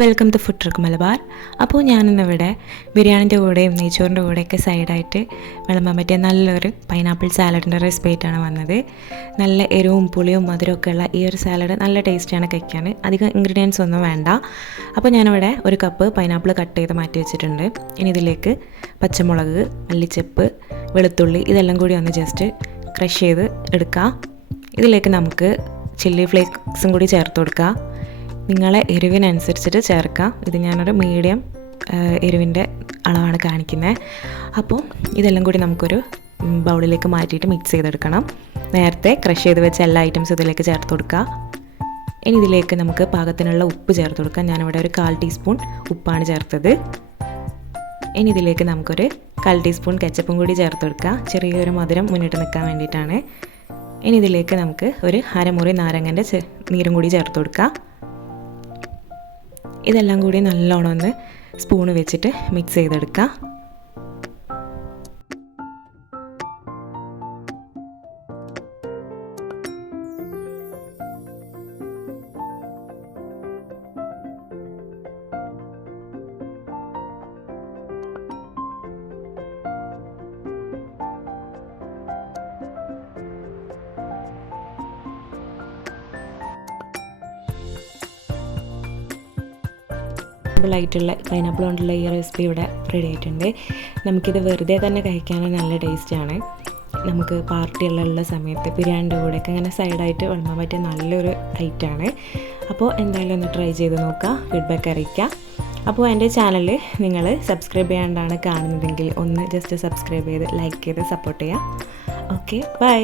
Welcome to food truck Malabar അപ്പോൾ ഞാനിന്നിവിടെ ബിരിയാണിന്റെ കൂടെയും നെയ്ച്ചോറിന്റെ കൂടെയൊക്കെ സൈഡായിട്ട് വിളമ്പാൻ പറ്റിയ നല്ലൊരു പൈനാപ്പിൾ സാലഡിന്റെ റെസിപ്പി ആയിട്ടാണ് വന്നത്. നല്ല എരിവും പുളിയും മധുരമൊക്കെ ഉള്ള ഈ ഒരു സാലഡ് നല്ല ടേസ്റ്റിയാണ് കഴിക്കാൻ. അധികം ഇൻഗ്രീഡിയൻസ് ഒന്നും വേണ്ട. അപ്പോൾ ഞാനിവിടെ ഒരു കപ്പ് പൈനാപ്പിൾ കട്ട് ചെയ്ത് മാറ്റി വെച്ചിട്ടുണ്ട്. ഇനി ഇതിലേക്ക് പച്ചമുളക് മല്ലിച്ചപ്പ് വെളുത്തുള്ളി ഇതെല്ലാം കൂടി ഒന്ന് ജസ്റ്റ് ക്രഷ് ചെയ്ത് എടുക്കുക ഇതിലേക്ക് നമുക്ക് ചില്ലി ഫ്ലേക്സും കൂടി ചേർത്ത് കൊടുക്കുക നിങ്ങളെ എരിവിനനുസരിച്ചിട്ട് ചേർക്കാം. ഇത് ഞാനൊരു മീഡിയം എരിവിന്റെ അളവാണ് കാണിക്കുന്നത് അപ്പോൾ ഇതെല്ലാം കൂടി നമുക്കൊരു ബൗളിലേക്ക് മാറ്റിയിട്ട് മിക്സ് ചെയ്തെടുക്കണം. നേരത്തെ ക്രഷ് ചെയ്ത് വെച്ച എല്ലാ ഐറ്റംസും ഇതിലേക്ക് ചേർത്ത് കൊടുക്കുക. ഇനി ഇതിലേക്ക് നമുക്ക് പാകത്തിനുള്ള ഉപ്പ് ചേർത്ത് കൊടുക്കാം ഞാനിവിടെ ഒരു കാൽ ടീസ്പൂൺ ഉപ്പാണ് ചേർത്തത്. ഇനി ഇതിലേക്ക് നമുക്കൊരു കാൽ ടീസ്പൂൺ കെച്ചപ്പും കൂടി ചേർത്ത് കൊടുക്കുക. ചെറിയൊരു മധുരം മുന്നിട്ട് നിൽക്കാൻ വേണ്ടിയിട്ടാണ്. ഇനി ഇതിലേക്ക് നമുക്ക് ഒരു അരമുറി നാരങ്ങന്റെ നീരും കൂടി ചേർത്ത് കൊടുക്കുക. ഇതെല്ലാം കൂടി നല്ലോണം ഒന്ന് സ്പൂണ് വെച്ചിട്ട് മിക്സ് ചെയ്തെടുക്കുക ആയിട്ടുള്ള പൈനാപ്പിൾ കൊണ്ടുള്ള ഈ റെസിപ്പി ഇവിടെ റെഡി ആയിട്ടുണ്ട്. നമുക്കിത് വെറുതെ തന്നെ കഴിക്കാൻ നല്ല ടേസ്റ്റാണ് നമുക്ക് പാർട്ടികളിലുള്ള സമയത്ത് ബിരിയാണിന്റെ കൂടെയൊക്കെ അങ്ങനെ സൈഡായിട്ട് വിളമ്പാൻ പറ്റിയ നല്ലൊരു ഐറ്റമാണ് അപ്പോൾ എന്തായാലും ഒന്ന് ട്രൈ ചെയ്ത് നോക്കുക ഫീഡ്ബാക്ക് അറിയിക്കാം. അപ്പോൾ എന്റെ ചാനൽ നിങ്ങൾ സബ്സ്ക്രൈബ് ചെയ്യാണ്ടാണ് കാണുന്നതെങ്കിൽ ഒന്ന് ജസ്റ്റ് സബ്സ്ക്രൈബ് ചെയ്ത് ലൈക്ക് ചെയ്ത് സപ്പോർട്ട് ചെയ്യുക ഓക്കെ ബൈ